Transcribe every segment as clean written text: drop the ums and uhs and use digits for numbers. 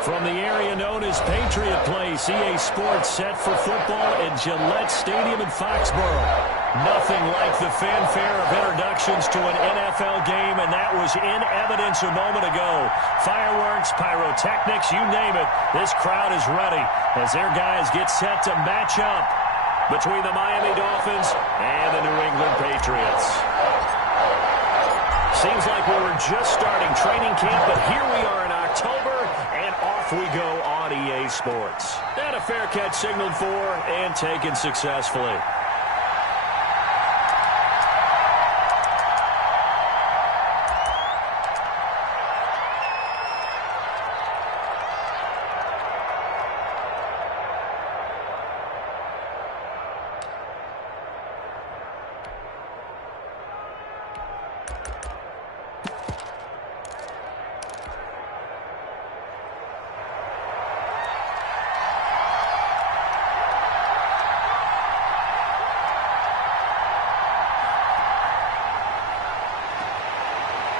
From the area known as Patriot Place, EA Sports set for football at Gillette Stadium in Foxborough. Nothing like the fanfare of introductions to an NFL game, and that was in evidence a moment ago. Fireworks, pyrotechnics, you name it, this crowd is ready as their guys get set to match up between the Miami Dolphins and the New England Patriots. Seems like we were just starting training camp, but here we are in October, and off we go on EA Sports. And a fair catch signaled for and taken successfully.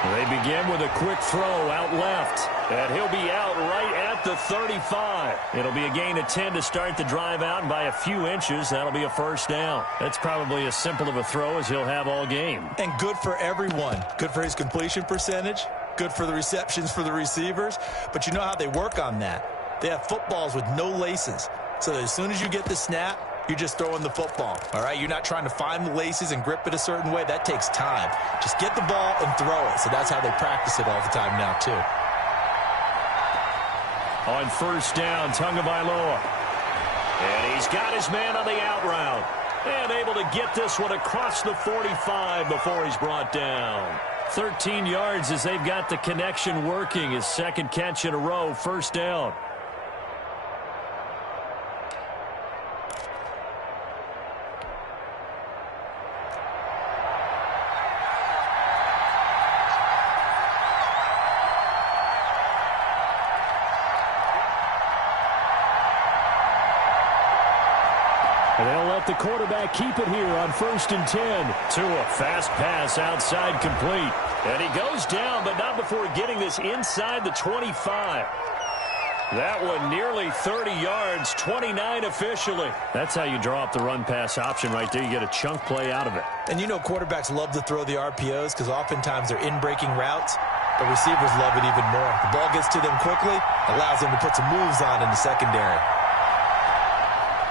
They begin with a quick throw out left, and he'll be out right at the 35. It'll be a gain of 10 to start the drive out, and by a few inches, that'll be a first down. That's probably as simple of a throw as he'll have all game. And good for everyone. Good for his completion percentage, good for the receptions for the receivers, but you know how they work on that. They have footballs with no laces, so that as soon as you get the snap, you're just throwing the football, all right? You're not trying to find the laces and grip it a certain way. That takes time. Just get the ball and throw it. So that's how they practice it all the time now, too. On first down, Tagovailoa. And he's got his man on the out route. And able to get this one across the 45 before he's brought down. 13 yards as they've got the connection working. His second catch in a row, first down. And they'll let the quarterback keep it here on 1st and 10. Tua, fast pass outside complete. And he goes down, but not before getting this inside the 25. That one nearly 30 yards, 29 officially. That's how you draw up the run-pass option right there. You get a chunk play out of it. And you know quarterbacks love to throw the RPOs because oftentimes they're in-breaking routes. But receivers love it even more. The ball gets to them quickly, allows them to put some moves on in the secondary.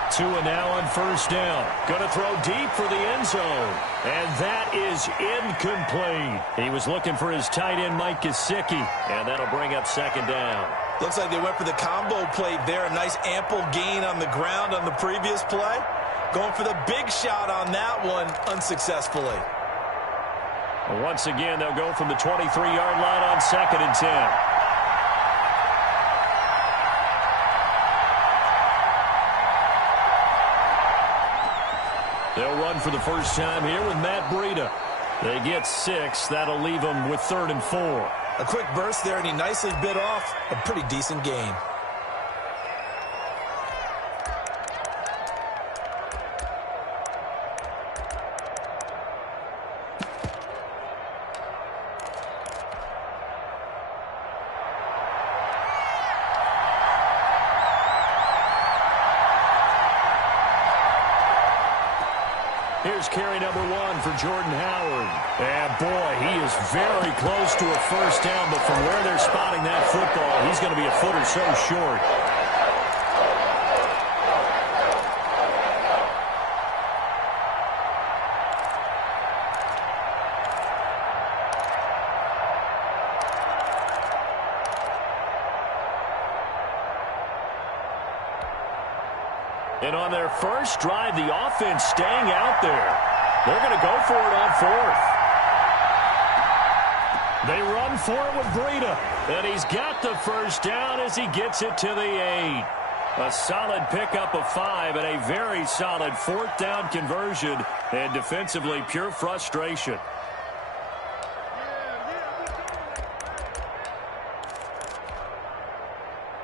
Tua now on first down. Going to throw deep for the end zone. And that is incomplete. He was looking for his tight end, Mike Gesicki. And that'll bring up second down. Looks like they went for the combo play there. A nice ample gain on the ground on the previous play. Going for the big shot on that one unsuccessfully. Once again, they'll go from the 23-yard line on 2nd and 10. They'll run for the first time here with Matt Breida. They get 6. That'll leave them with 3rd and 4. A quick burst there, and he nicely bit off a pretty decent gain. Here's carry number 1 for Jordan Howard. And, boy, he is very close to a first down, but from where they're spotting that football, he's going to be a foot or so short. And on their first drive, the offense staying out there. They're going to go for it on 4th. They run for it with Breida. And he's got the first down as he gets it to the 8. A solid pickup of 5 and a very solid 4th down conversion. And defensively, pure frustration.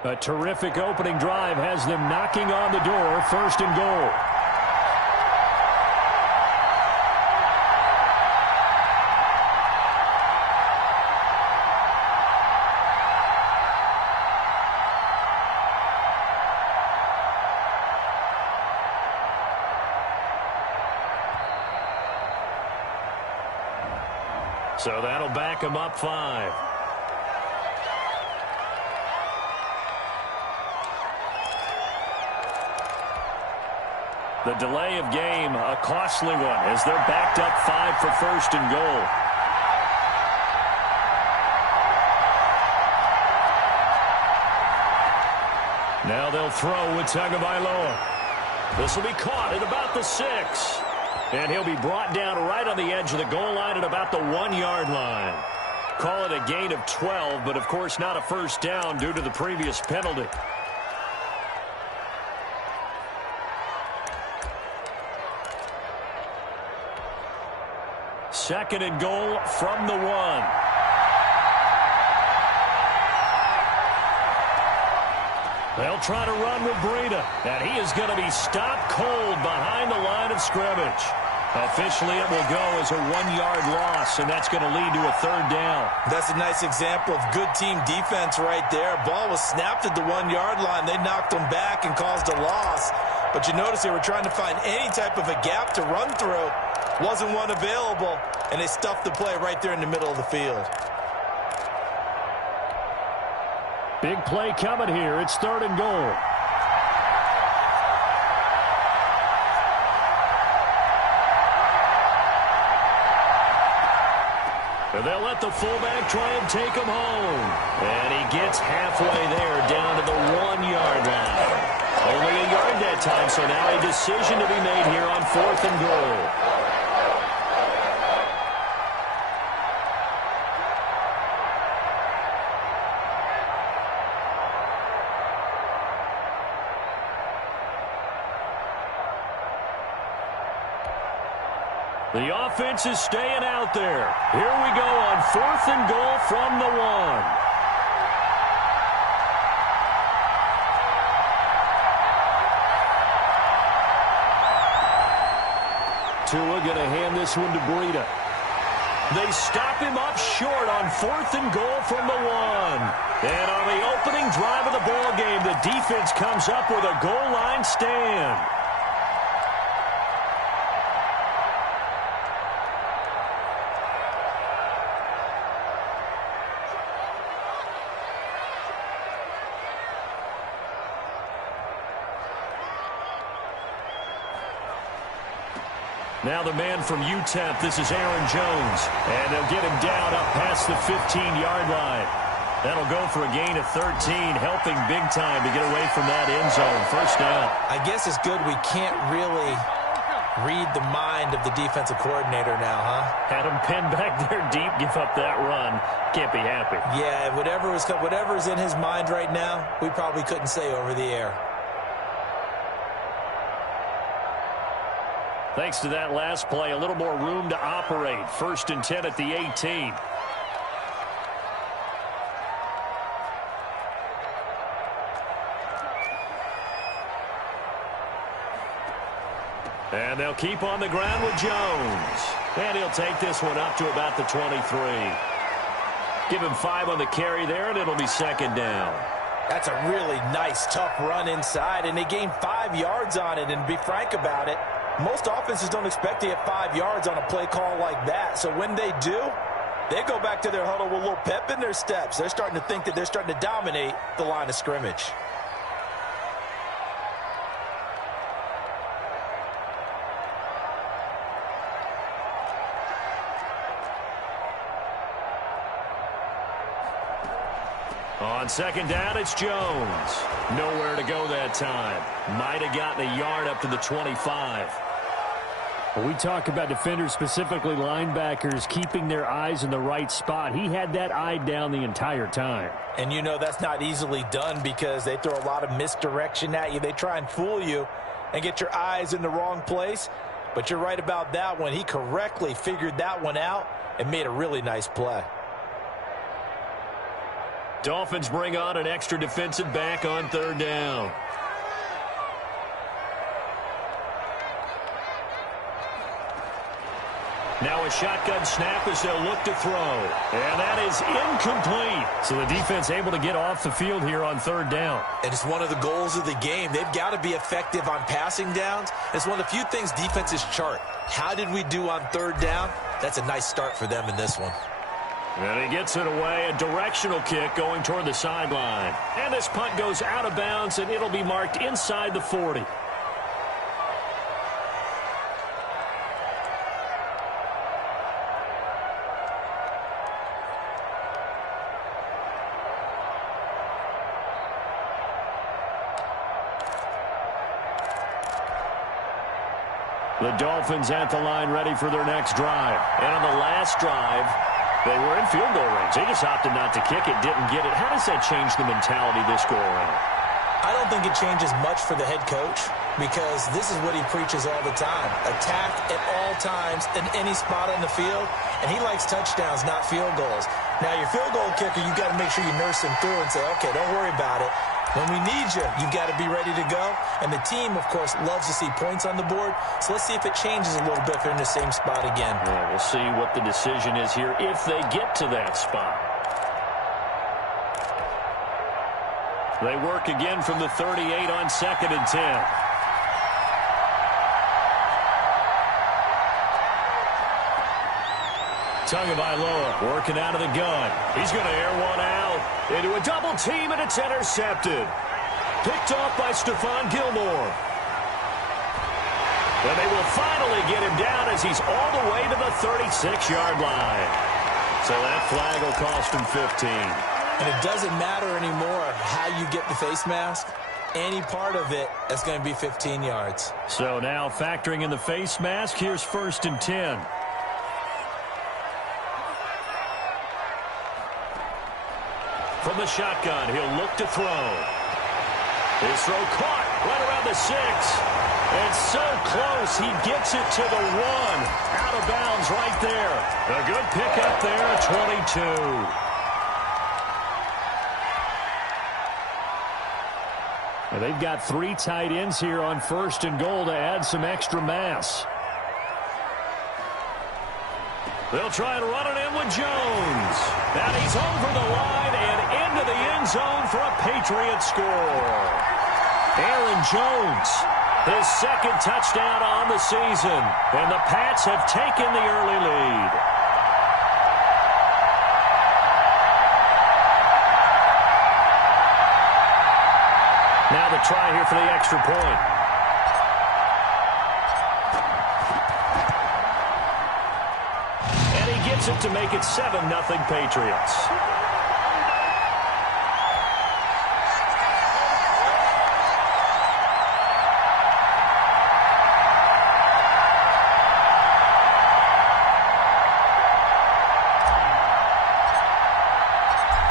A terrific opening drive has them knocking on the door, 1st and goal. So that'll back him up 5. The delay of game, a costly one, as they're backed up 5 for first and goal. Now they'll throw with Tagovailoa. This will be caught at about the 6. And he'll be brought down right on the edge of the goal line at about the 1-yard line. Call it a gain of 12, but of course not a first down due to the previous penalty. Second and goal from the 1. They'll try to run with Breida, and he is going to be stopped cold behind the line of scrimmage. Officially, it will go as a 1-yard loss, and that's going to lead to a third down. That's a nice example of good team defense right there. Ball was snapped at the 1-yard line. They knocked him back and caused a loss. But you notice they were trying to find any type of a gap to run through. Wasn't one available, and they stuffed the play right there in the middle of the field. Big play coming here. It's third and goal. And they'll let the fullback try and take him home. And he gets halfway there down to the 1-yard line. Only a yard that time, so now a decision to be made here on fourth and goal. The offense is staying out there. Here we go on fourth and goal from the 1. Tua going to hand this one to Breida. They stop him up short on fourth and goal from the 1. And on the opening drive of the ball game, the defense comes up with a goal line stand. Now the man from UTEP, this is Aaron Jones. And they'll get him down up past the 15-yard line. That'll go for a gain of 13, helping big time to get away from that end zone. First down. I guess it's good we can't really read the mind of the defensive coordinator now, huh? Had him pinned back there deep, give up that run. Can't be happy. Yeah, whatever is in his mind right now, we probably couldn't say over the air. Thanks to that last play, a little more room to operate. First and 10 at the 18. And they'll keep on the ground with Jones. And he'll take this one up to about the 23. Give him 5 on the carry there, and it'll be second down. That's a really nice, tough run inside, and they gained 5 yards on it. And to be frank about it, most offenses don't expect to get 5 yards on a play call like that. So when they do, they go back to their huddle with a little pep in their steps. They're starting to think that they're starting to dominate the line of scrimmage. On second down, it's Jones. Nowhere to go that time. Might have gotten a yard up to the 25. When we talk about defenders, specifically linebackers, keeping their eyes in the right spot, he had that eye down the entire time. And you know that's not easily done because they throw a lot of misdirection at you. They try and fool you and get your eyes in the wrong place. But you're right about that one. He correctly figured that one out and made a really nice play. Dolphins bring on an extra defensive back on third down. Now a shotgun snap as they'll look to throw. And that is incomplete. So the defense able to get off the field here on third down. And it's one of the goals of the game. They've got to be effective on passing downs. It's one of the few things defenses chart. How did we do on third down? That's a nice start for them in this one. And he gets it away, a directional kick going toward the sideline. And this punt goes out of bounds, and it'll be marked inside the 40. The Dolphins at the line ready for their next drive. And on the last drive, they were in field goal range. They just opted not to kick it, didn't get it. How does that change the mentality this go around? I don't think it changes much for the head coach because this is what he preaches all the time. Attack at all times in any spot on the field, and he likes touchdowns, not field goals. Now, your field goal kicker, you've got to make sure you nurse him through and say, okay, don't worry about it. When we need you, you've got to be ready to go. And the team, of course, loves to see points on the board. So let's see if it changes a little bit if they're in the same spot again. Yeah, we'll see what the decision is here if they get to that spot. They work again from the 38 on 2nd and 10. Tagovailoa working out of the gun. He's going to air one out into a double team, and it's intercepted. Picked off by Stephon Gilmore. And they will finally get him down as he's all the way to the 36-yard line. So that flag will cost him 15. And it doesn't matter anymore how you get the face mask. Any part of it is going to be 15 yards. So now factoring in the face mask, here's 1st and 10. From the shotgun, he'll look to throw. His throw caught right around the 6. And so close, he gets it to the 1. Out of bounds right there. A good pickup there at 22. And they've got 3 tight ends here on 1st and goal to add some extra mass. They'll try and run it in with Jones. And he's over the line and into the end zone for a Patriot score. Aaron Jones, his 2nd touchdown on the season. And the Pats have taken the early lead. Now the try here for the extra point. And he gets it to make it 7-0 Patriots.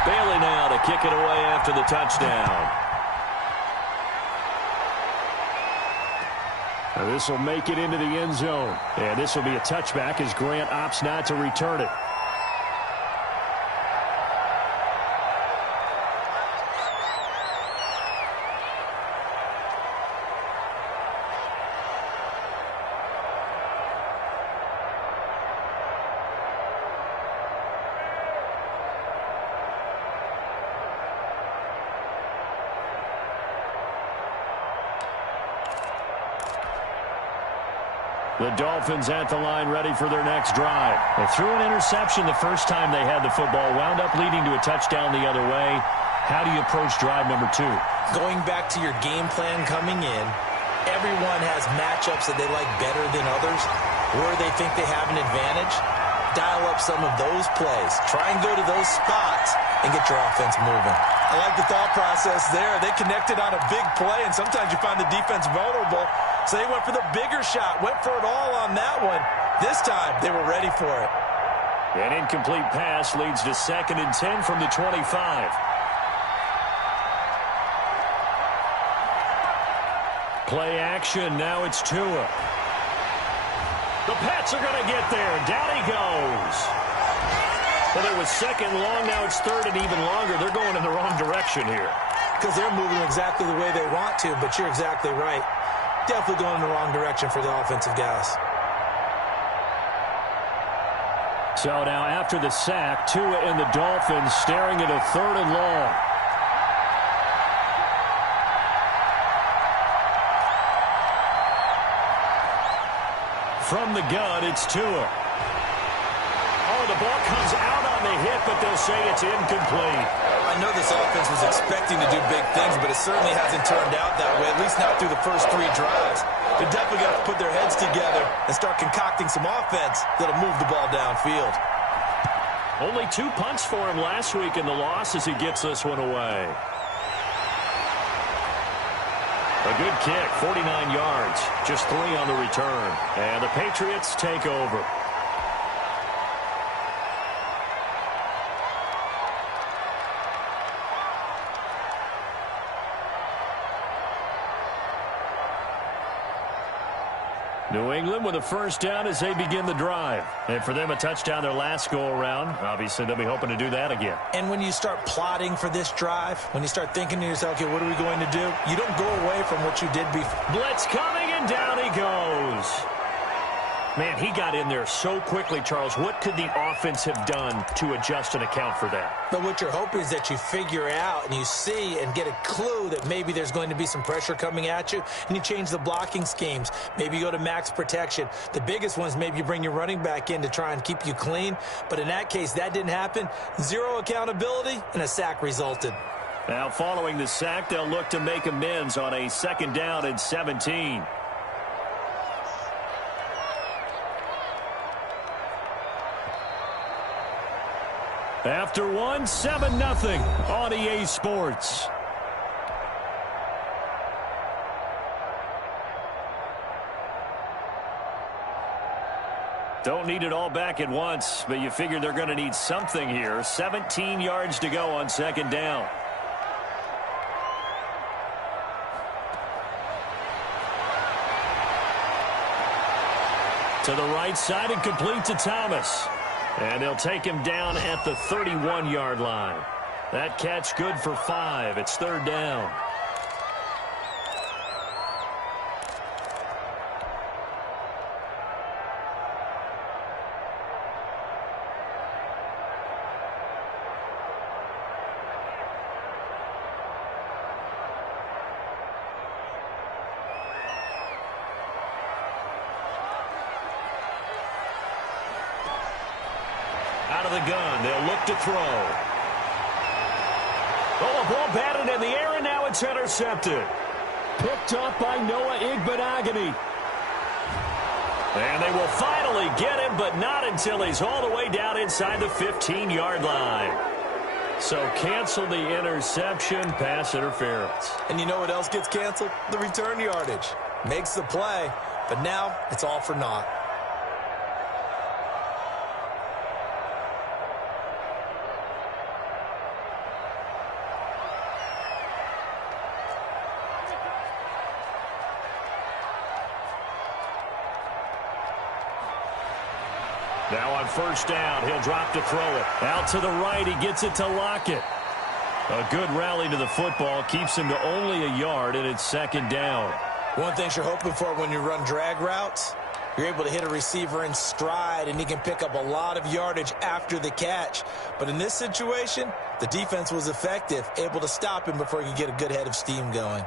Bailey now to kick it away after the touchdown. This will make it into the end zone. And this will be a touchback as Grant opts not to return it. The Dolphins at the line ready for their next drive. They threw an interception the first time they had the football, wound up leading to a touchdown the other way. How do you approach drive number 2? Going back to your game plan coming in, everyone has matchups that they like better than others, where they think they have an advantage. Dial up some of those plays. Try and go to those spots and get your offense moving. I like the thought process there. They connected on a big play, and sometimes you find the defense vulnerable. So they went for the bigger shot, went for it all on that one. This time, they were ready for it. An incomplete pass leads to 2nd and 10 from the 25. Play action, now it's Tua. The Pats are going to get there. Down he goes. Well, it was 2nd long, now it's 3rd and even longer. They're going in the wrong direction here. Because they're moving exactly the way they want to, but you're exactly right. Definitely going in the wrong direction for the offensive guys. So now after the sack, Tua and the Dolphins staring at a 3rd and long. From the gun, it's Tua. The ball comes out on the hit, but they'll say it's incomplete. I know this offense was expecting to do big things, but it certainly hasn't turned out that way, at least not through the first 3 drives. They're definitely going to have to put their heads together and start concocting some offense that'll move the ball downfield. Only 2 punts for him last week in the loss as he gets this one away. A good kick, 49 yards, just 3 on the return. And the Patriots take over. New England with a first down as they begin the drive. And for them, a touchdown their last go-around. Obviously, they'll be hoping to do that again. And when you start plotting for this drive, when you start thinking to yourself, okay, what are we going to do? You don't go away from what you did before. Blitz coming, and down he goes. Man, he got in there so quickly, Charles. What could the offense have done to adjust and account for that? But what you're hoping is that you figure out and you see and get a clue that maybe there's going to be some pressure coming at you, and you change the blocking schemes. Maybe you go to max protection. The biggest ones, maybe you bring your running back in to try and keep you clean. But in that case, that didn't happen. 0 accountability, and a sack resulted. Now, following the sack, they'll look to make amends on a 2nd down and 17. After 1, 7-0 on EA Sports. Don't need it all back at once, but you figure they're going to need something here. 17 yards to go on 2nd down. To the right side and complete to Thomas. And they'll take him down at the 31-yard line. That catch good for 5. It's 3rd down. Out of the gun, they'll look to throw. Oh, a ball batted in the air, and now it's intercepted. Picked up by Noah Igbenogany. And they will finally get him, but not until he's all the way down inside the 15-yard line. So cancel the interception, pass interference. And you know what else gets canceled? The return yardage. Makes the play, but now it's all for naught. Now on 1st down, he'll drop to throw it. Out to the right, he gets it to Lockett. A good rally to the football keeps him to only a yard, and it's 2nd down. One thing you're hoping for when you run drag routes, you're able to hit a receiver in stride, and he can pick up a lot of yardage after the catch. But in this situation, the defense was effective, able to stop him before he could get a good head of steam going.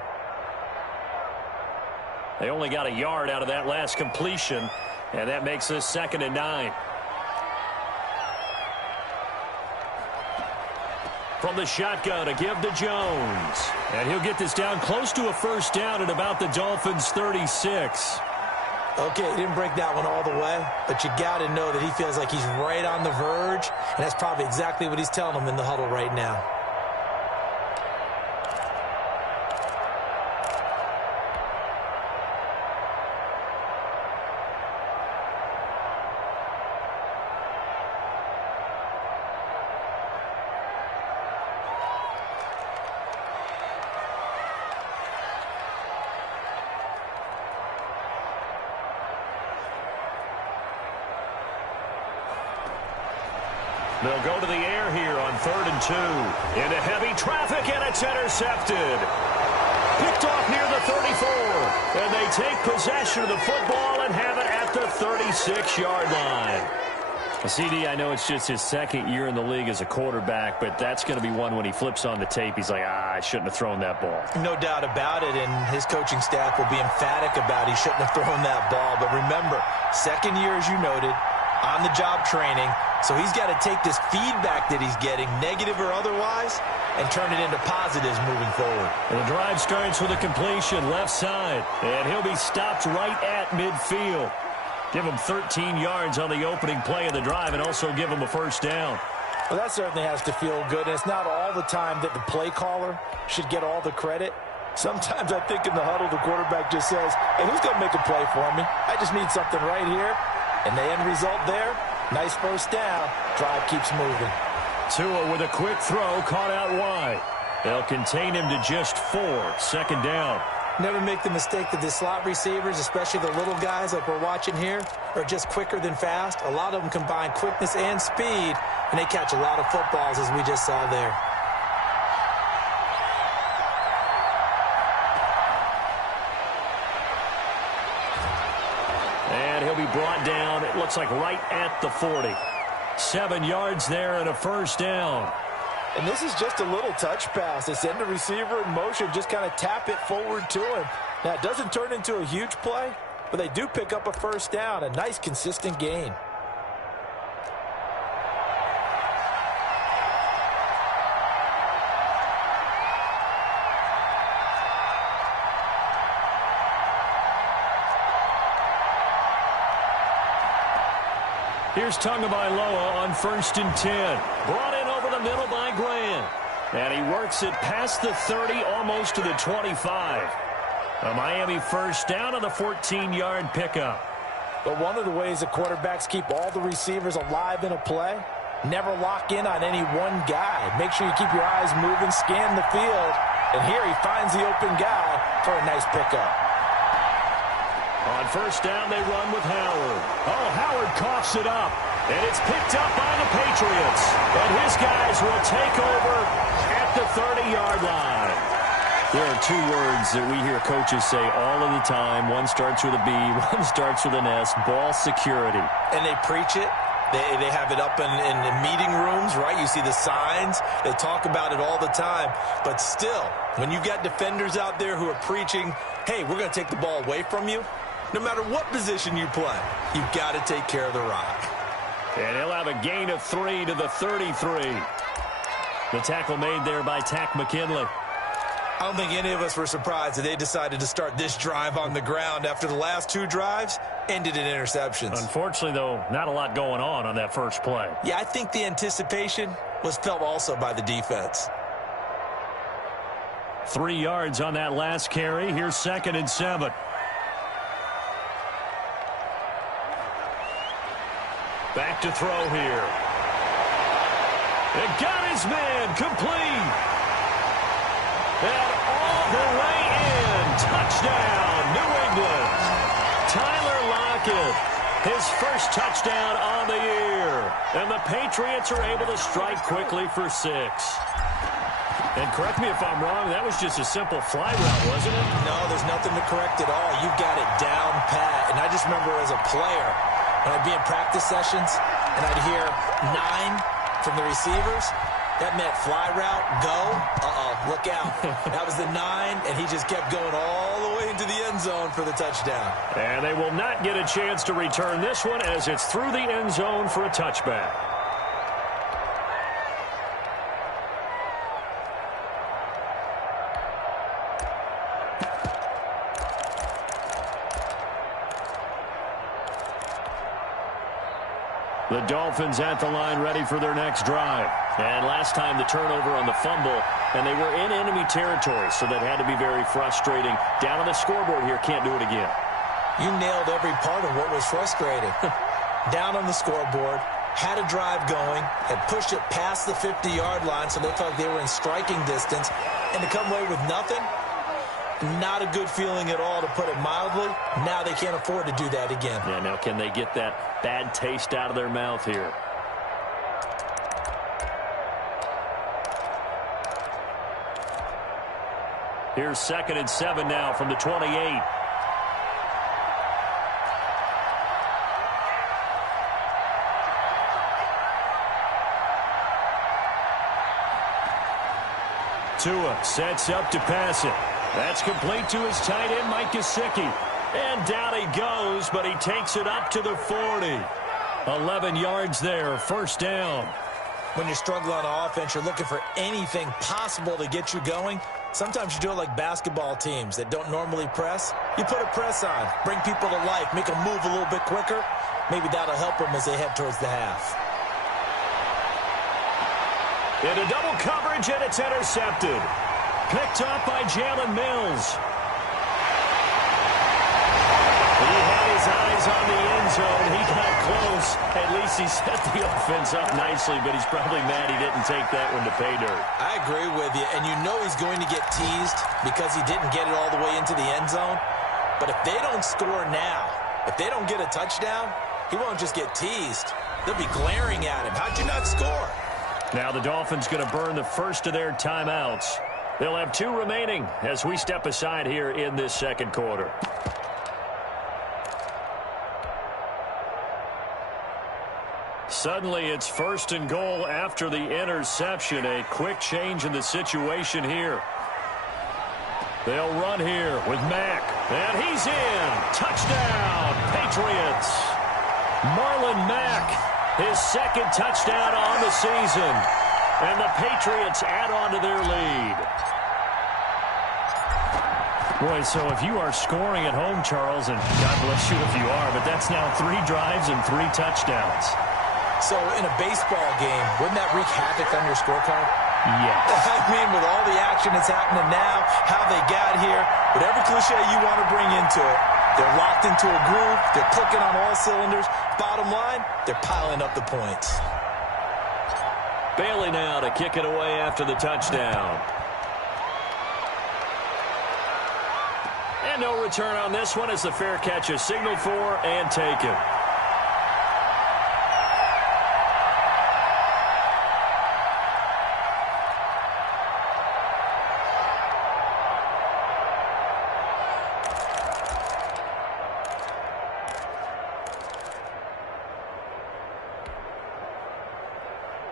They only got a yard out of that last completion, and that makes this 2nd and 9. From the shotgun, a give to Jones. And he'll get this down close to a 1st down at about the Dolphins' 36. Okay, he didn't break that one all the way, but you got to know that he feels like he's right on the verge, and that's probably exactly what he's telling them in the huddle right now. They'll go to the air here on 3rd and 2. Into heavy traffic, and it's intercepted. Picked off near the 34. And they take possession of the football and have it at the 36-yard line. CD, I know it's just his 2nd year in the league as a quarterback, but that's going to be one when he flips on the tape. He's like, I shouldn't have thrown that ball. No doubt about it, and his coaching staff will be emphatic about he shouldn't have thrown that ball. But remember, 2nd year, as you noted, on-the-job training, So he's got to take this feedback that he's getting, negative or otherwise, and turn it into positives moving forward. And the drive starts with a completion left side, and he'll be stopped right at midfield. Give him 13 yards on the opening play of the drive and also give him a first down. Well, that certainly has to feel good. And it's not all the time that the play caller should get all the credit. Sometimes I think in the huddle, the quarterback just says, hey, who's going to make a play for me? I just need something right here. And the end result there, nice first down. Drive keeps moving. Tua with a quick throw, caught out wide. They'll contain him to just 4, second down. Never make the mistake that the slot receivers, especially the little guys like we're watching here, are just quicker than fast. A lot of them combine quickness and speed, and they catch a lot of footballs, as we just saw there. And he'll be brought down, it looks like right at the 40. 7 yards there and a first down. And this is just a little touch pass. They send the receiver in motion, just kind of tap it forward to him. Now, it doesn't turn into a huge play, but they do pick up a first down, a nice, consistent gain. Here's Tagovailoa on 1st and 10. Brought in over the middle by Graham. And he works it past the 30, almost to the 25. A Miami first down on the 14-yard pickup. But one of the ways the quarterbacks keep all the receivers alive in a play, never lock in on any one guy. Make sure you keep your eyes moving, scan the field. And here he finds the open guy for a nice pickup. On first down, they run with Howard. Oh, Howard coughs it up. And it's picked up by the Patriots. And his guys will take over at the 30-yard line. There are 2 words that we hear coaches say all of the time. One starts with a B, one starts with an S, ball security. And they preach it. They have it up in meeting rooms, right? You see the signs. They talk about it all the time. But still, when you've got defenders out there who are preaching, hey, we're going to take the ball away from you, no matter what position you play, you've got to take care of the rock. And he'll have a gain of 3 to the 33. The tackle made there by Tack McKinley. I don't think any of us were surprised that they decided to start this drive on the ground after the last 2 drives ended in interceptions. Unfortunately, though, not a lot going on that first play. Yeah, I think the anticipation was felt also by the defense. 3 yards on that last carry. Here's 2nd and 7. Back to throw here. It got his man complete. And all the way in. Touchdown, New England. Tyler Lockett, his first touchdown on the year. And the Patriots are able to strike quickly for 6. And correct me if I'm wrong, that was just a simple fly route, wasn't it? No, there's nothing to correct at all. You've got it down pat. And I just remember as a player, when I'd be in practice sessions and I'd hear 9 from the receivers, that meant fly route, go, look out. That was the 9, and he just kept going all the way into the end zone for the touchdown. And they will not get a chance to return this one as it's through the end zone for a touchback. The Dolphins at the line ready for their next drive. And last time the turnover on the fumble, and they were in enemy territory, so that had to be very frustrating. Down on the scoreboard here, can't do it again. You nailed every part of what was frustrating. Down on the scoreboard, had a drive going, had pushed it past the 50-yard line, so they felt they were in striking distance, and to come away with nothing, not a good feeling at all, to put it mildly. Now they can't afford to do that again. Yeah, now can they get that bad taste out of their mouth here? Here's 2nd and 7 now from the 28. Tua sets up to pass it. That's complete to his tight end, Mike Gesicki. And down he goes, but he takes it up to the 40. 11 yards there, first down. When you're struggling on offense, you're looking for anything possible to get you going. Sometimes you do it like basketball teams that don't normally press. You put a press on, bring people to life, make them move a little bit quicker. Maybe that'll help them as they head towards the half. Into double coverage, and it's intercepted. Picked up by Jalen Mills. He had his eyes on the end zone. He got close. At least he set the offense up nicely, but he's probably mad he didn't take that one to pay dirt. I agree with you, and you know he's going to get teased because he didn't get it all the way into the end zone. But if they don't score now, if they don't get a touchdown, he won't just get teased. They'll be glaring at him. How'd you not score? Now the Dolphins going to burn the first of their timeouts. They'll have 2 remaining as we step aside here in this second quarter. Suddenly it's first and goal after the interception. A quick change in the situation here. They'll run here with Mack. And he's in. Touchdown, Patriots. Marlon Mack, his second touchdown on the season. And the Patriots add on to their lead. Boy, so if you are scoring at home, Charles, and God bless you if you are, but that's now 3 drives and 3 touchdowns. So in a baseball game, wouldn't that wreak havoc on your scorecard? Yes. I mean, with all the action that's happening now, how they got here, whatever cliche you want to bring into it, they're locked into a groove, they're clicking on all cylinders. Bottom line, they're piling up the points. Bailey now to kick it away after the touchdown. And no return on this one as the fair catch is signaled for and taken.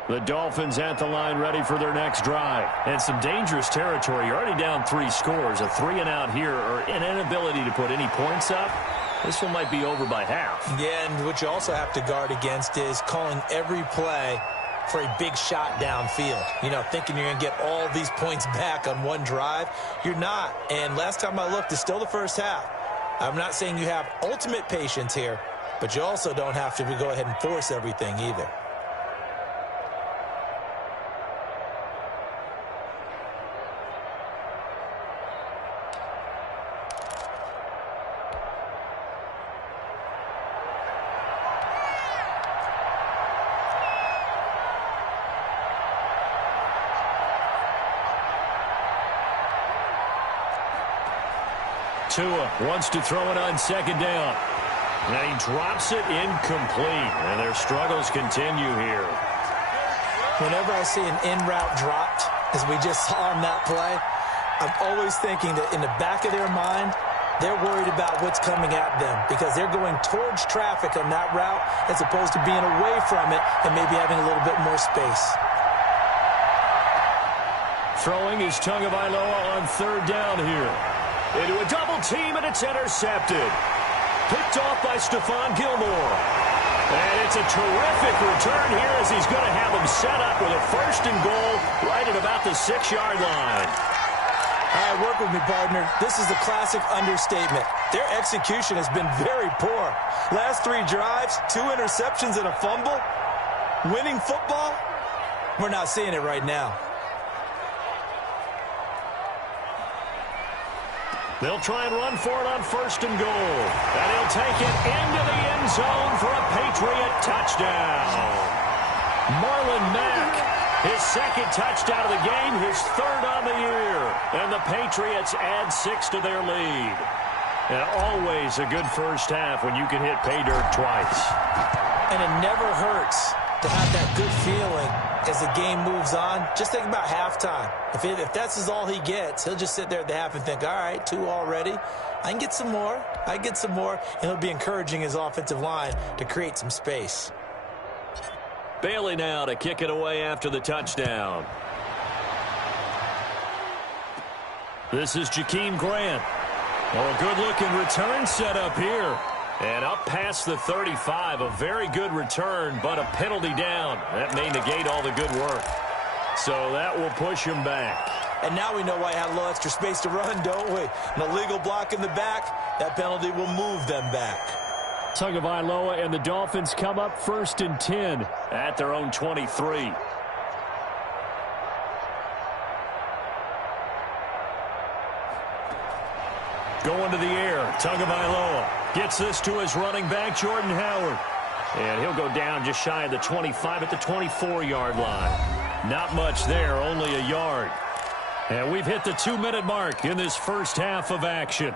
The Dolphins at the line ready for their next drive. And some dangerous territory. You're already down 3 scores. A 3-and-out here or an inability to put any points up. This one might be over by half. Yeah, and what you also have to guard against is calling every play for a big shot downfield. You know, thinking you're going to get all these points back on one drive. You're not. And last time I looked, it's still the first half. I'm not saying you have ultimate patience here, but you also don't have to go ahead and force everything either. Tua wants to throw it on second down. And he drops it incomplete. And their struggles continue here. Whenever I see an in-route dropped, as we just saw on that play, I'm always thinking that in the back of their mind, they're worried about what's coming at them because they're going towards traffic on that route as opposed to being away from it and maybe having a little bit more space. Throwing is Tagovailoa on third down here. Into a double team, and it's intercepted. Picked off by Stephon Gilmore. And it's a terrific return here as he's going to have him set up with a first and goal right at about the 6-yard line. All right, work with me, partner. This is the classic understatement. Their execution has been very poor. Last 3 drives, 2 interceptions and a fumble. Winning football? We're not seeing it right now. They'll try and run for it on first and goal. And he'll take it into the end zone for a Patriot touchdown. Marlon Mack, his second touchdown of the game, his third on the year. And the Patriots add 6 to their lead. And always a good first half when you can hit pay dirt twice. And it never hurts to have that good feeling as the game moves on. Just think about halftime. If that's all he gets, he'll just sit there at the half and think, all right, 2 already. I can get some more. I get some more. And he'll be encouraging his offensive line to create some space. Bailey now to kick it away after the touchdown. This is Jakeem Grant. Oh, a good-looking return set up here. And up past the 35, a very good return, but a penalty down. That may negate all the good work. So that will push him back. And now we know why he had a little extra space to run, don't we? An illegal block in the back, that penalty will move them back. Tagovailoa and the Dolphins come up 1st and 10 at their own 23. Going to the air, Tagovailoa gets this to his running back, Jordan Howard. And he'll go down just shy of the 25 at the 24-yard line. Not much there, only a yard. And we've hit the 2-minute mark in this first half of action.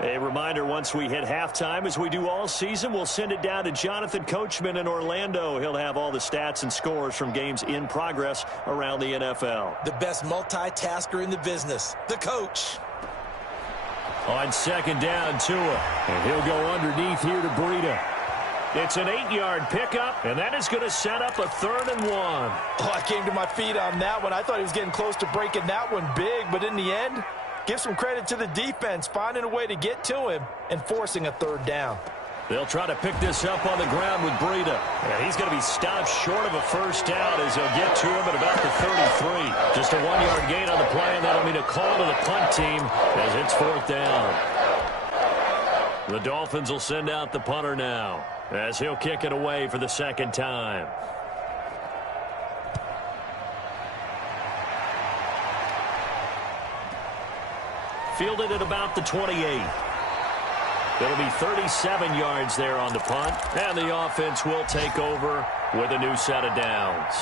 A reminder, once we hit halftime, as we do all season, we'll send it down to Jonathan Coachman in Orlando. He'll have all the stats and scores from games in progress around the NFL. The best multitasker in the business, the coach. On 2nd down, Tua. And he'll go underneath here to Breida. It's an 8-yard pickup, and that is going to set up a 3rd and 1. Oh, I came to my feet on that one. I thought he was getting close to breaking that one big, but in the end, give some credit to the defense, finding a way to get to him and forcing a 3rd down. They'll try to pick this up on the ground with Breida. And he's going to be stopped short of a 1st down as they'll get to him at about the 33. Just a 1-yard gain on the play, and that'll mean a call to the punt team as it's 4th down. The Dolphins will send out the punter now as he'll kick it away for the 2nd time. Fielded at about the 28. It'll be 37 yards there on the punt, and the offense will take over with a new set of downs.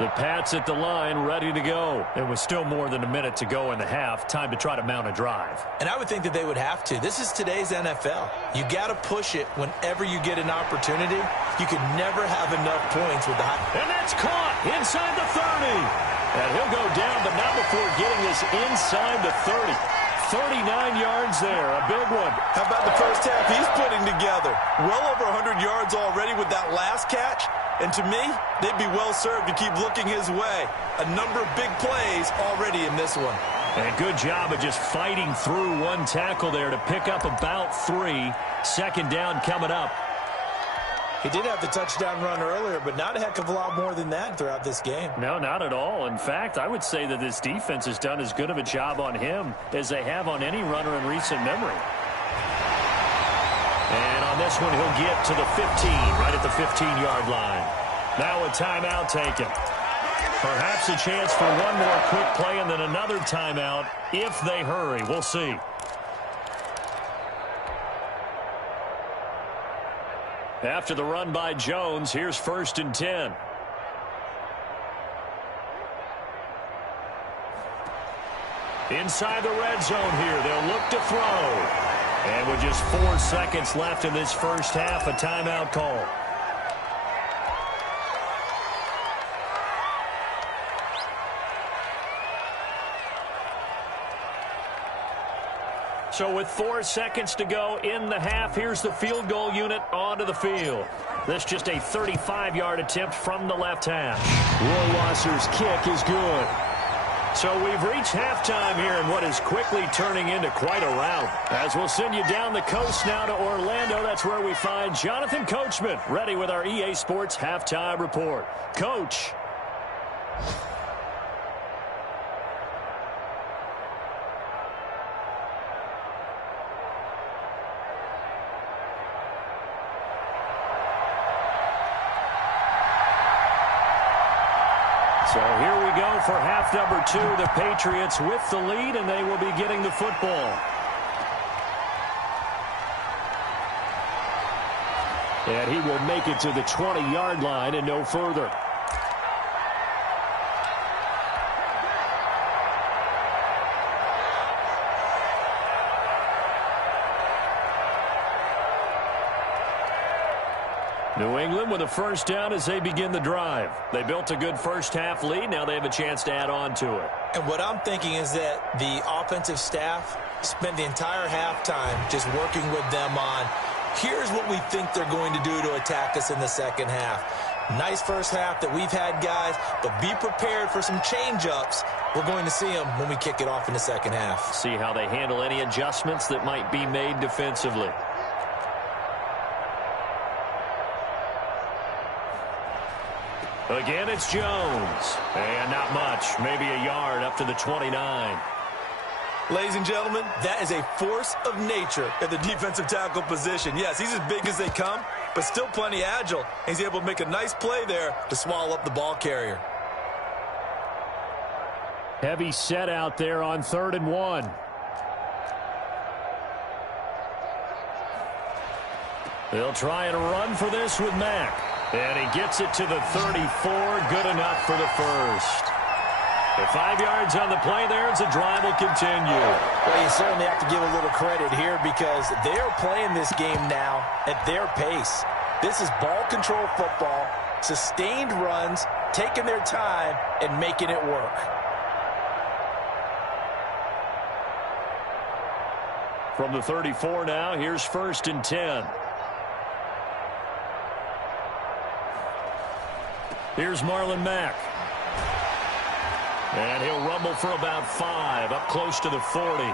The Pats at the line, ready to go. It was still more than a minute to go in the half. Time to try to mount a drive. And I would think that they would have to. This is today's NFL. You got to push it whenever you get an opportunity. You can never have enough points with the high. And that's caught inside the 30. And he'll go down, but not before getting this inside the 30. 39 yards there, a big one. How about the first half he's putting together? Well over 100 yards already with that last catch. And to me, they'd be well served to keep looking his way. A number of big plays already in this one. And a good job of just fighting through one tackle there to pick up about 3. 2nd down coming up. He did have the touchdown run earlier, but not a heck of a lot more than that throughout this game. No, not at all. In fact, I would say that this defense has done as good of a job on him as they have on any runner in recent memory. And on this one, he'll get to the 15, right at the 15-yard line. Now a timeout taken. Perhaps a chance for one more quick play and then another timeout if they hurry. We'll see. After the run by Jones, here's 1st and 10. Inside the red zone here, they'll look to throw. And with just 4 seconds left in this first half, a timeout call. So with 4 seconds to go in the half, here's the field goal unit onto the field. This just a 35-yard attempt from the left hash. Rohrwasser's kick is good. So we've reached halftime here in what is quickly turning into quite a rout. As we'll send you down the coast now to Orlando, that's where we find Jonathan Coachman, ready with our EA Sports Halftime Report. Coach. So here we go for half number 2. The Patriots with the lead, and they will be getting the football. And he will make it to the 20-yard line and no further. New England with a first down as they begin the drive. They built a good first half lead. Now they have a chance to add on to it. And what I'm thinking is that the offensive staff spent the entire halftime just working with them on, here's what we think they're going to do to attack us in the second half. Nice first half that we've had, guys, but be prepared for some change-ups. We're going to see them when we kick it off in the second half. See how they handle any adjustments that might be made defensively. Again, it's Jones. And not much. Maybe a yard up to the 29. Ladies and gentlemen, that is a force of nature at the defensive tackle position. Yes, he's as big as they come, but still plenty agile. He's able to make a nice play there to swallow up the ball carrier. Heavy set out there on 3rd and 1. They'll try and run for this with Mack. And he gets it to the 34. Good enough for the first. The 5 yards on the play there as the drive will continue. Well, you certainly have to give a little credit here because they're playing this game now at their pace. This is ball control football, sustained runs, taking their time, and making it work. From the 34 now, here's 1st and 10. Here's Marlon Mack. And he'll rumble for about 5, up close to the 40.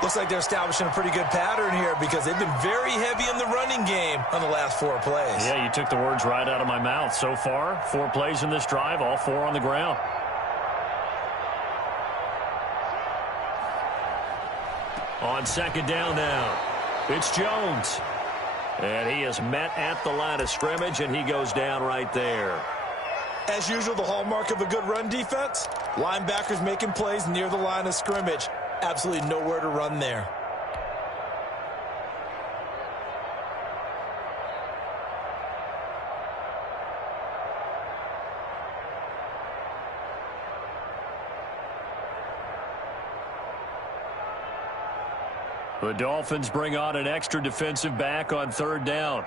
Looks like they're establishing a pretty good pattern here because they've been very heavy in the running game on the last 4 plays. Yeah, you took the words right out of my mouth. So far, 4 plays in this drive, all 4 on the ground. On 2nd down now, it's Jones. And he is met at the line of scrimmage, and he goes down right there. As usual, the hallmark of a good run defense, linebackers making plays near the line of scrimmage. Absolutely nowhere to run there. The Dolphins bring on an extra defensive back on 3rd down.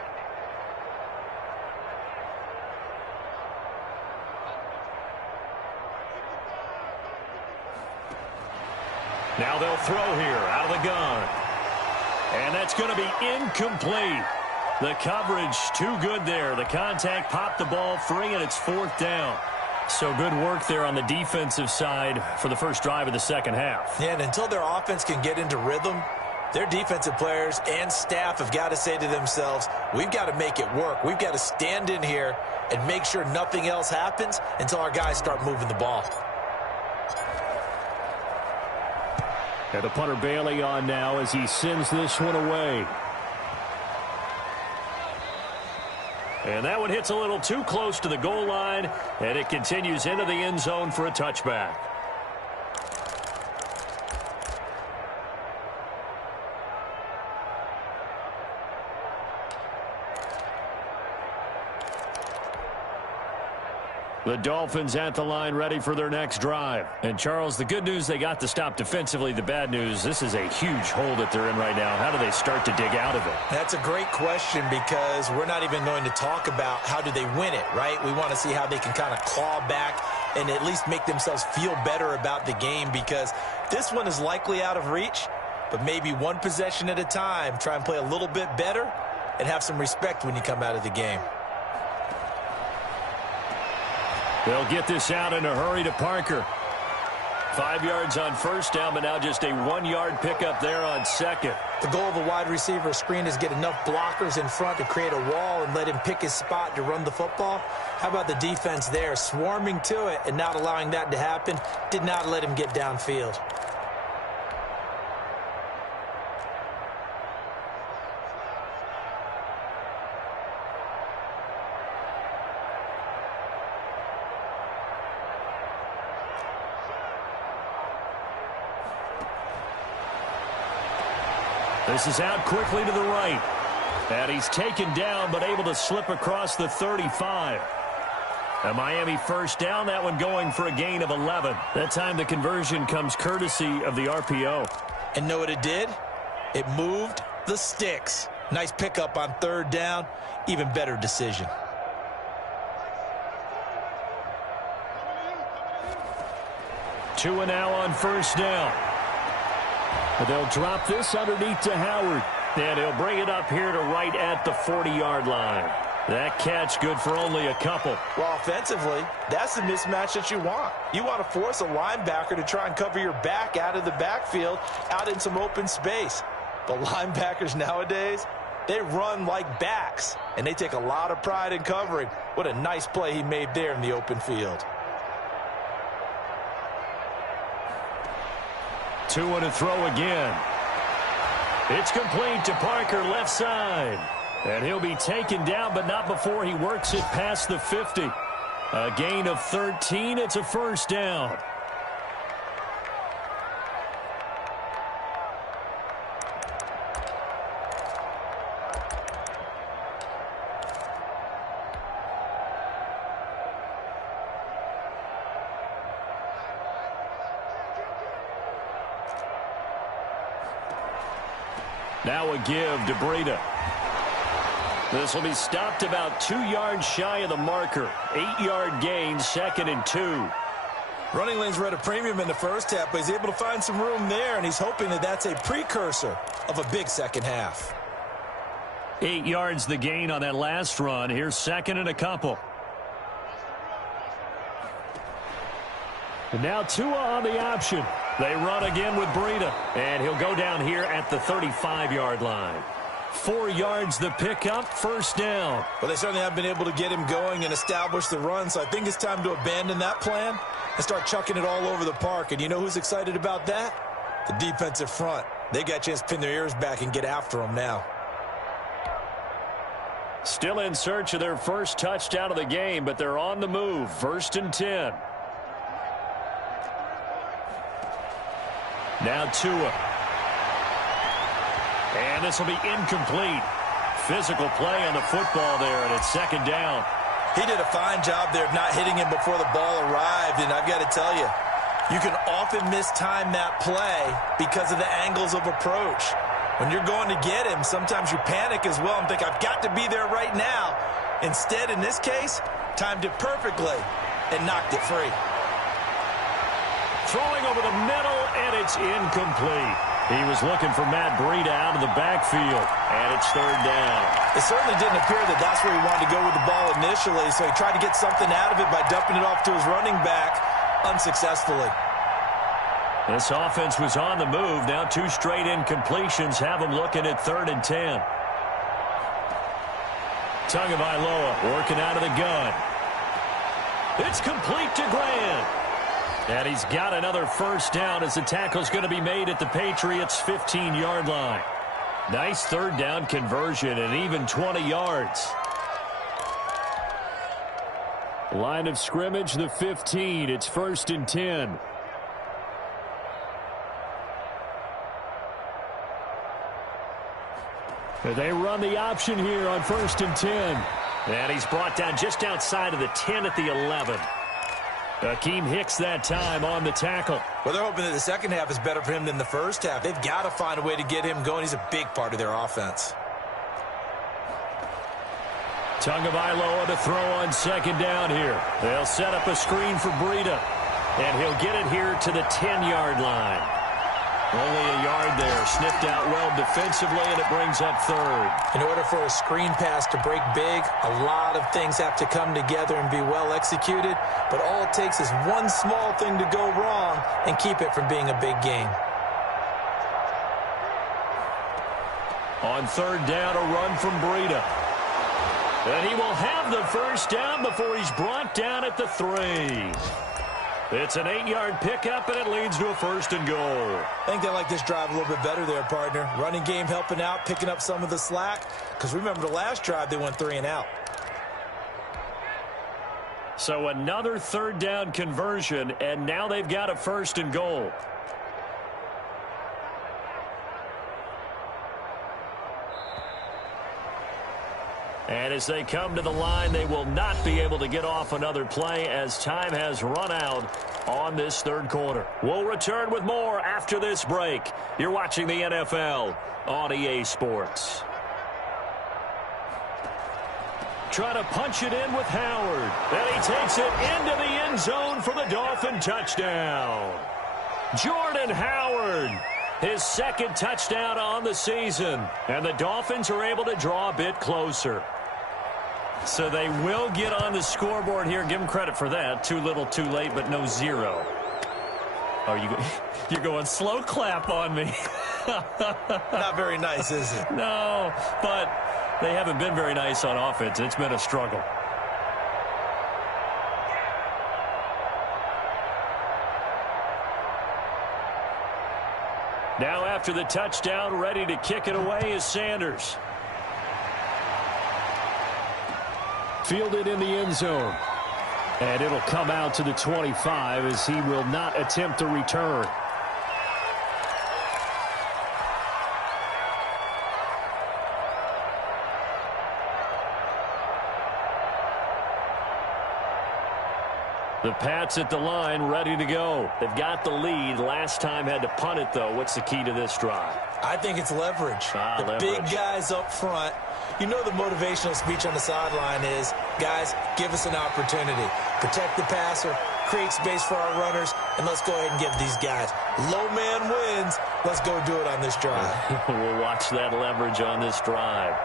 Now they'll throw here out of the gun. And that's going to be incomplete. The coverage too good there. The contact popped the ball free, and it's 4th down. So good work there on the defensive side for the first drive of the second half. Yeah, and until their offense can get into rhythm, their defensive players and staff have got to say to themselves, we've got to make it work. We've got to stand in here and make sure nothing else happens until our guys start moving the ball. And the punter Bailey on now as he sends this one away. And that one hits a little too close to the goal line, and it continues into the end zone for a touchback. The Dolphins at the line ready for their next drive. And, Charles, the good news, they got the stop defensively. The bad news, this is a huge hole that they're in right now. How do they start to dig out of it? That's a great question because we're not even going to talk about how do they win it, right? We want to see how they can kind of claw back and at least make themselves feel better about the game because this one is likely out of reach, but maybe one possession at a time. Try and play a little bit better and have some respect when you come out of the game. They'll get this out in a hurry to Parker. 5 yards on 1st down, but now just a 1-yard pickup there on 2nd. The goal of a wide receiver screen is get enough blockers in front to create a wall and let him pick his spot to run the football. How about the defense there, swarming to it and not allowing that to happen? Did not let him get downfield. This is out quickly to the right. And he's taken down, but able to slip across the 35. A Miami 1st down, that one going for a gain of 11. That time the conversion comes courtesy of the RPO. And know what it did? It moved the sticks. Nice pickup on 3rd down. Even better decision. Two and now on 1st down. But they'll drop this underneath to Howard. And he'll bring it up here to right at the 40-yard line. That catch good for only a couple. Well, offensively, that's the mismatch that you want. You want to force a linebacker to try and cover your back out of the backfield, out in some open space. But linebackers nowadays, they run like backs, and they take a lot of pride in covering. What a nice play he made there in the open field. 2 and a throw again. It's complete to Parker, left side. And he'll be taken down, but not before he works it past the 50. A gain of 13. It's a first down. Now a give to Breida. This will be stopped about 2 yards shy of the marker. 8-yard gain, 2nd and 2. Running lanes were at a premium in the first half, but he's able to find some room there, and he's hoping that that's a precursor of a big second half. 8 yards the gain on that last run. Here's 2nd and a couple. And now Tua on the option. They run again with Breida, and he'll go down here at the 35-yard line. 4 yards the pickup, first down. Well, they certainly have been able to get him going and establish the run, so I think it's time to abandon that plan and start chucking it all over the park. And you know who's excited about that? The defensive front. They got a chance to pin their ears back and get after him now. Still in search of their first touchdown of the game, but they're on the move. 1st and 10. Now Tua. And this will be incomplete. Physical play on the football there, and it's 2nd down. He did a fine job there of not hitting him before the ball arrived, and I've got to tell you, you can often mistime that play because of the angles of approach. When you're going to get him, sometimes you panic as well and think, I've got to be there right now. Instead, in this case, timed it perfectly and knocked it free. Throwing over the middle, and it's incomplete. He was looking for Matt Breida out of the backfield, and it's 3rd down. It certainly didn't appear that that's where he wanted to go with the ball initially, so he tried to get something out of it by dumping it off to his running back unsuccessfully. This offense was on the move. Now 2 straight incompletions have them looking at 3rd and 10. Tagovailoa working out of the gun. It's complete to Grant. And he's got another first down as the tackle's going to be made at the Patriots' 15-yard line. Nice 3rd down conversion and even 20 yards. Line of scrimmage, the 15. It's 1st and 10. They run the option here on 1st and 10. And he's brought down just outside of the 10 at the 11. Akeem Hicks that time on the tackle. Well, they're hoping that the second half is better for him than the first half. They've got to find a way to get him going. He's a big part of their offense. Tagovailoa to throw on 2nd down here. They'll set up a screen for Breida. And he'll get it here to the 10-yard line. Only a yard there. Sniffed out well defensively, and it brings up 3rd. In order for a screen pass to break big, a lot of things have to come together and be well executed. But all it takes is one small thing to go wrong and keep it from being a big game. On 3rd down, a run from Breida. And he will have the first down before he's brought down at the 3. It's an 8-yard pickup, and it leads to a 1st and goal. I think they like this drive a little bit better there, partner. Running game helping out, picking up some of the slack. Because remember the last drive, they went 3 and out. So another 3rd down conversion, and now they've got a 1st and goal. And as they come to the line, they will not be able to get off another play as time has run out on this 3rd quarter. We'll return with more after this break. You're watching the NFL on EA Sports. Trying to punch it in with Howard. And he takes it into the end zone for the Dolphin touchdown. Jordan Howard, his 2nd touchdown on the season. And the Dolphins are able to draw a bit closer. So they will get on the scoreboard here. Give them credit for that. Too little, too late, but no zero. Oh, you're going slow clap on me. Not very nice, is it? No, but they haven't been very nice on offense. It's been a struggle. Now after the touchdown, ready to kick it away is Sanders. Fielded in the end zone. And it'll come out to the 25 as he will not attempt a return. The Pats at the line, ready to go. They've got the lead. Last time had to punt it, though. What's the key to this drive? I think it's leverage. The big guys up front. You know the motivational speech on the sideline is, guys, give us an opportunity. Protect the passer, create space for our runners, and let's go ahead and give these guys. Low man wins. Let's go do it on this drive. We'll watch that leverage on this drive.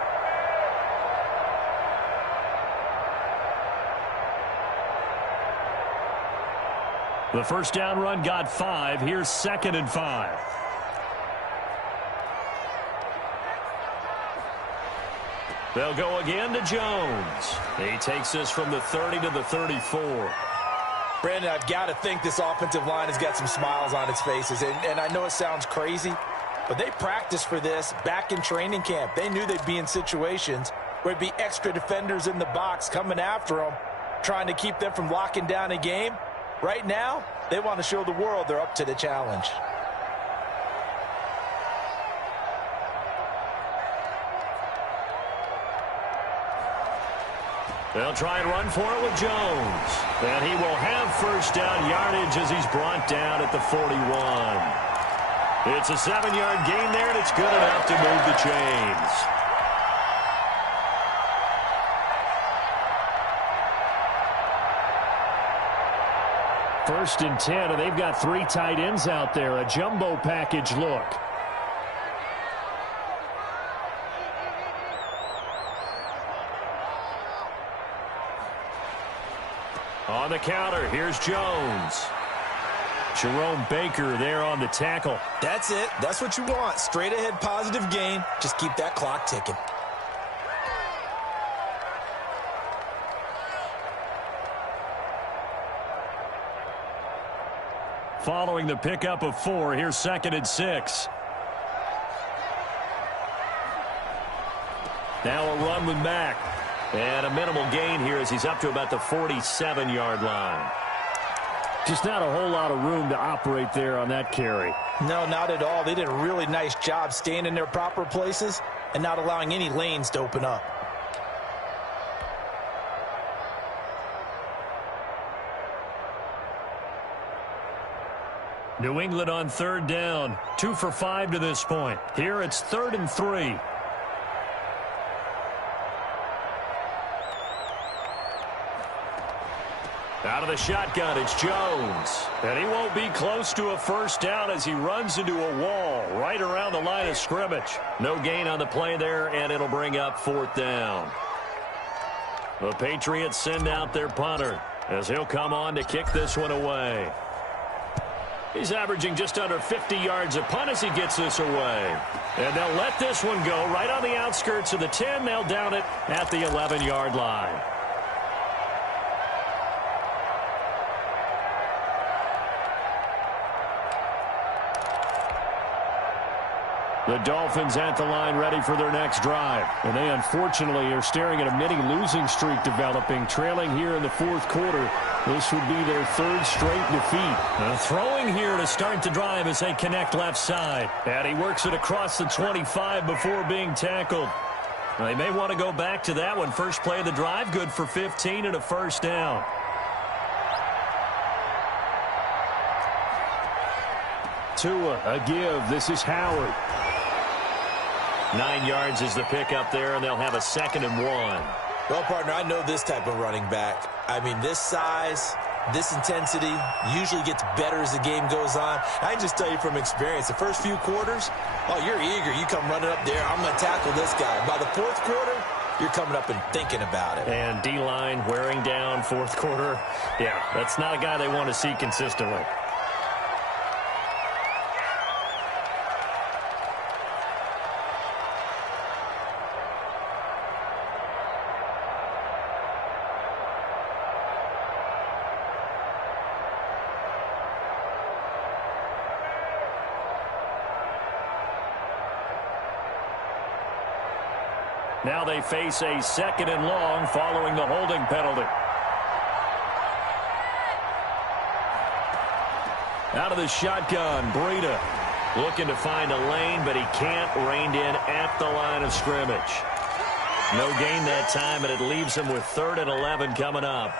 The first down run got 5. Here's 2nd and 5. They'll go again to Jones. He takes this from the 30 to the 34. Brandon, I've got to think this offensive line has got some smiles on its faces. And I know it sounds crazy, but they practiced for this back in training camp. They knew they'd be in situations where it'd be extra defenders in the box coming after them, trying to keep them from locking down a game. Right now, they want to show the world they're up to the challenge. They'll try and run for it with Jones. And he will have first down yardage as he's brought down at the 41. It's a 7-yard gain there, and it's good enough to move the chains. First and 10, and they've got 3 tight ends out there. A jumbo package look. On the counter, here's Jones. Jerome Baker there on the tackle. That's it. That's what you want. Straight ahead positive gain. Just keep that clock ticking. Following the pickup of 4, here's 2nd and 6. Now a run with Mack. And a minimal gain here as he's up to about the 47-yard line. Just not a whole lot of room to operate there on that carry. No, not at all. They did a really nice job staying in their proper places and not allowing any lanes to open up. New England on 3rd down. 2 for 5 to this point. Here it's 3rd and 3. Out of the shotgun, it's Jones. And he won't be close to a first down as he runs into a wall right around the line of scrimmage. No gain on the play there, and it'll bring up 4th down. The Patriots send out their punter as he'll come on to kick this one away. He's averaging just under 50 yards a punt as he gets this away. And they'll let this one go right on the outskirts of the 10. They'll down it at the 11-yard line. The Dolphins at the line ready for their next drive. And they unfortunately are staring at a mini losing streak developing, trailing here in the 4th quarter. This would be their 3rd straight defeat. Throwing here to start the drive as they connect left side. And he works it across the 25 before being tackled. They may want to go back to that one. First play of the drive, good for 15 and a first down. Tua, a give. This is Howard. 9 yards is the pickup there, and they'll have a 2nd and 1. Well, partner, I know this type of running back. I mean, this size, this intensity usually gets better as the game goes on. I can just tell you from experience, the first few quarters, oh, you're eager. You come running up there, I'm going to tackle this guy. By the 4th quarter, you're coming up and thinking about it. And D-line wearing down fourth quarter. Yeah, that's not a guy they want to see consistently. Now they face a 2nd and long following the holding penalty. Out of the shotgun, Breida looking to find a lane, but he can't. Reined in at the line of scrimmage. No gain that time, and it leaves him with 3rd and 11 coming up.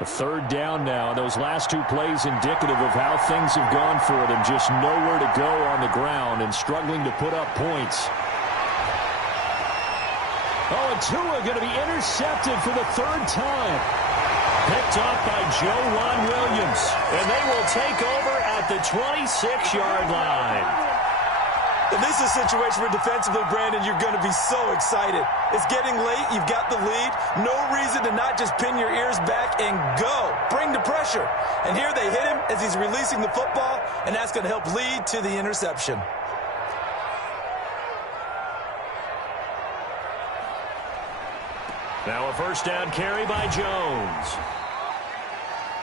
A 3rd down now. Those last 2 plays indicative of how things have gone for them. Just nowhere to go on the ground and struggling to put up points. Oh, and Tua going to be intercepted for the 3rd time. Picked off by Joe Ron Williams. And they will take over at the 26-yard line. And this is a situation where defensively, Brandon, you're going to be so excited. It's getting late. You've got the lead. No reason to not just pin your ears back and go. Bring the pressure. And here they hit him as he's releasing the football, and that's going to help lead to the interception. Now a 1st down carry by Jones.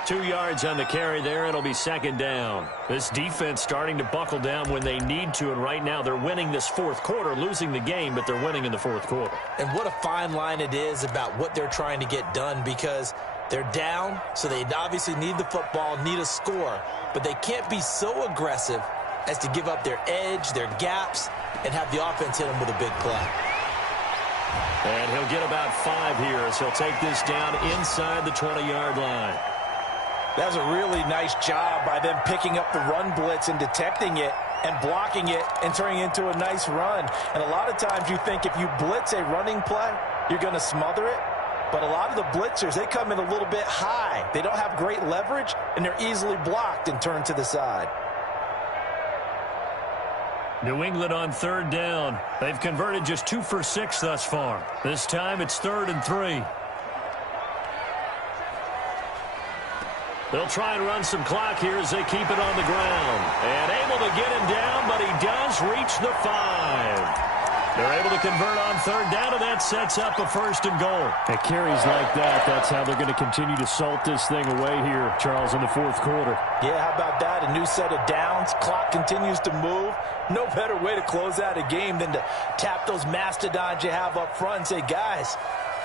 2 yards on the carry there. It'll be 2nd down. This defense starting to buckle down when they need to, and right now they're winning this 4th quarter, losing the game, but they're winning in the 4th quarter. And what a fine line it is about what they're trying to get done, because they're down, so they obviously need the football, need a score, but they can't be so aggressive as to give up their edge, their gaps, and have the offense hit them with a big play. And he'll get about 5 here as he'll take this down inside the 20-yard line. That was a really nice job by them picking up the run blitz and detecting it and blocking it and turning it into a nice run. And a lot of times you think if you blitz a running play, you're going to smother it. But a lot of the blitzers, they come in a little bit high. They don't have great leverage, and they're easily blocked and turned to the side. New England on 3rd down. They've converted just 2 for 6 thus far. This time it's 3rd and 3. They'll try and run some clock here as they keep it on the ground. And able to get him down, but he does reach the 5. They're able to convert on 3rd down, and that sets up a 1st and goal. At carries like that, that's how they're going to continue to salt this thing away here, Charles, in the 4th quarter. Yeah, how about that? A new set of downs. Clock continues to move. No better way to close out a game than to tap those mastodons you have up front and say, guys,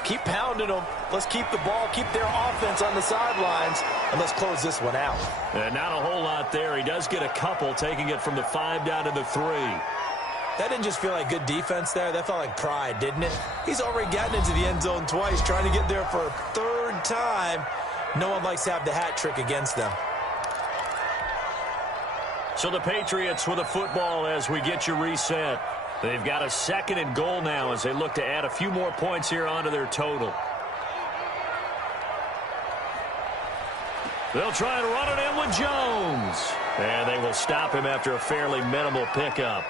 keep pounding them. Let's keep the ball, keep their offense on the sidelines, and let's close this one out. And not a whole lot there. He does get a couple, taking it from the 5 down to the 3. That didn't just feel like good defense there. That felt like pride, didn't it? He's already gotten into the end zone twice, trying to get there for a 3rd time. No one likes to have the hat trick against them. So the Patriots with a football as we get you reset. They've got a 2nd and goal now as they look to add a few more points here onto their total. They'll try and run it in with Jones. And they will stop him after a fairly minimal pickup.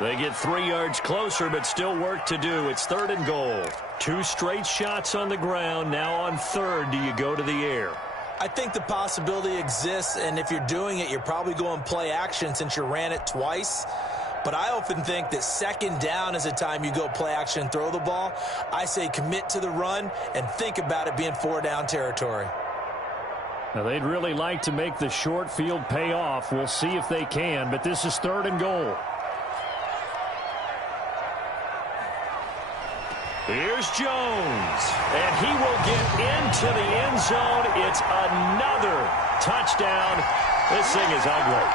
They get 3 yards closer, but still work to do. It's 3rd and goal. 2 straight shots on the ground. Now on 3rd, do you go to the air? I think the possibility exists, and if you're doing it, you're probably going play action since you ran it twice. But I often think that 2nd down is a time you go play action and throw the ball. I say commit to the run and think about it being 4 down territory. Now, they'd really like to make the short field pay off. We'll see if they can, but this is 3rd and goal. Here's Jones, and he will get into the end zone. It's another touchdown. This thing is ugly.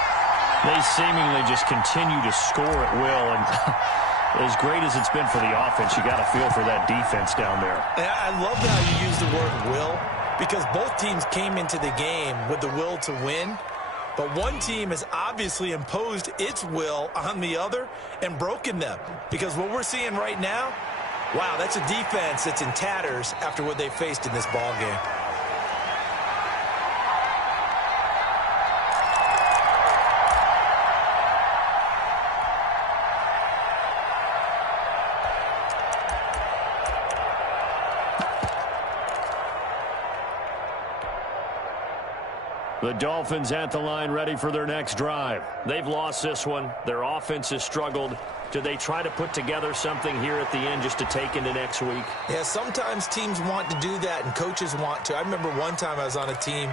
They seemingly just continue to score at will, and as great as it's been for the offense, you got to feel for that defense down there. And I love how you use the word will, because both teams came into the game with the will to win. But one team has obviously imposed its will on the other and broken them. Because what we're seeing right now, wow, that's a defense that's in tatters after what they faced in this ball game. The Dolphins at the line ready for their next drive. They've lost this one. Their offense has struggled. Do they try to put together something here at the end just to take into next week? Yeah, sometimes teams want to do that and coaches want to. I remember one time I was on a team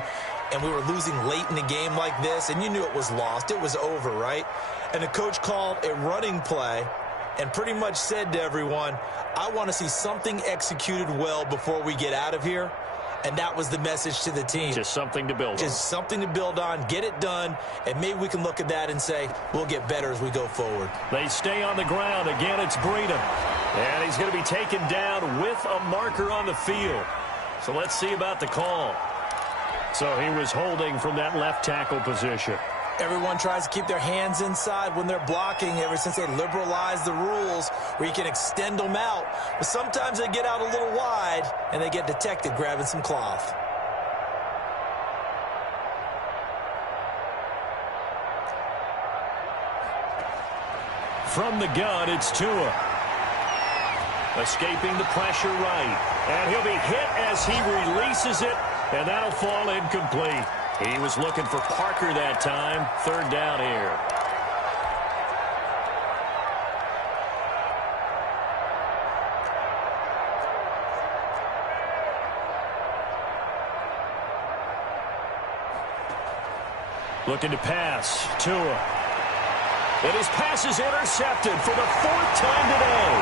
and we were losing late in a game like this, and you knew it was lost. It was over, right? And the coach called a running play and pretty much said to everyone, I want to see something executed well before we get out of here. And that was the message to the team. Just something to build on. Just something to build on, get it done, and maybe we can look at that and say, we'll get better as we go forward. They stay on the ground. Again, it's Breida. And he's going to be taken down with a marker on the field. So let's see about the call. So he was holding from that left tackle position. Everyone tries to keep their hands inside when they're blocking ever since they liberalized the rules where you can extend them out. But sometimes they get out a little wide and they get detected grabbing some cloth. From the gun, it's Tua. Escaping the pressure right. And he'll be hit as he releases it, and that'll fall incomplete. He was looking for Parker that time. Third down here. Looking to pass. Tua. And his pass is intercepted for the fourth time today.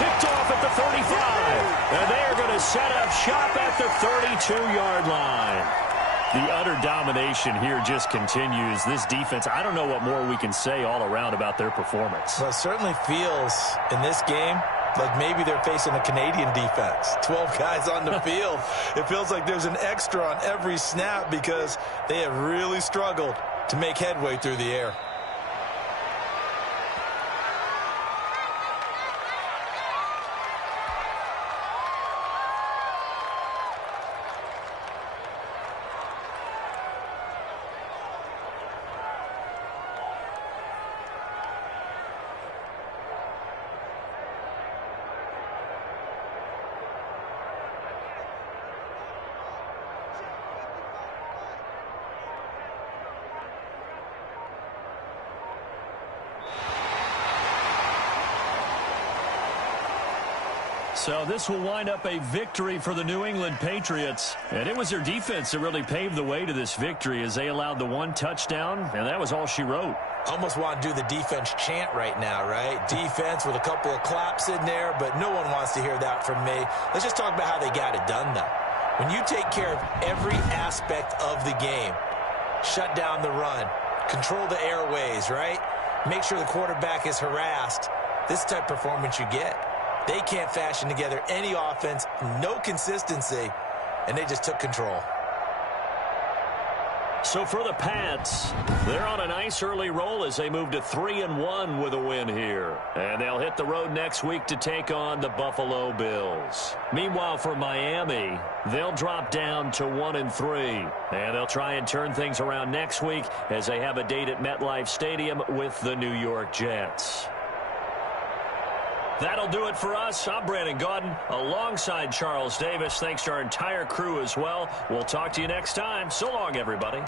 Picked off at the 35. And they are going to set up shop at the 32-yard line. The utter domination here just continues. This defense, I don't know what more we can say all around about their performance. Well, it certainly feels in this game like maybe they're facing a Canadian defense. 12 guys on the field. It feels like there's an extra on every snap because they have really struggled to make headway through the air. So this will wind up a victory for the New England Patriots. And it was their defense that really paved the way to this victory as they allowed the one touchdown, and that was all she wrote. Almost want to do the defense chant right now, right? Defense with a couple of claps in there, but no one wants to hear that from me. Let's just talk about how they got it done, though. When you take care of every aspect of the game, shut down the run, control the airways, right? Make sure the quarterback is harassed. This type of performance you get. They can't fashion together any offense, no consistency, and they just took control. So for the Pats, they're on a nice early roll as they move to 3-1 with a win here. And they'll hit the road next week to take on the Buffalo Bills. Meanwhile, for Miami, they'll drop down to 1-3. And they'll try and turn things around next week as they have a date at MetLife Stadium with the New York Jets. That'll do it for us. I'm Brandon Gaudin alongside Charles Davis. Thanks to our entire crew as well. We'll talk to you next time. So long, everybody.